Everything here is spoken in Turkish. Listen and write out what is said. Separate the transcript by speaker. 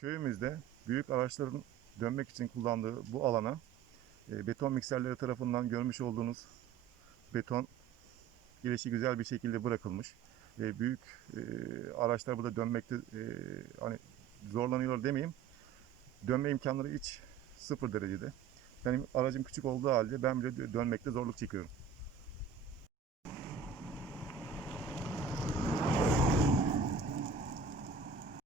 Speaker 1: Köyümüzde büyük araçların dönmek için kullandığı bu alana e, beton mikserleri tarafından görmüş olduğunuz beton girişi güzel bir şekilde bırakılmış. Ve büyük e, araçlar burada dönmekte e, hani zorlanıyor demeyeyim. Dönme imkanları hiç sıfır derecede. Benim aracım küçük olduğu halde ben bile dönmekte zorluk çekiyorum.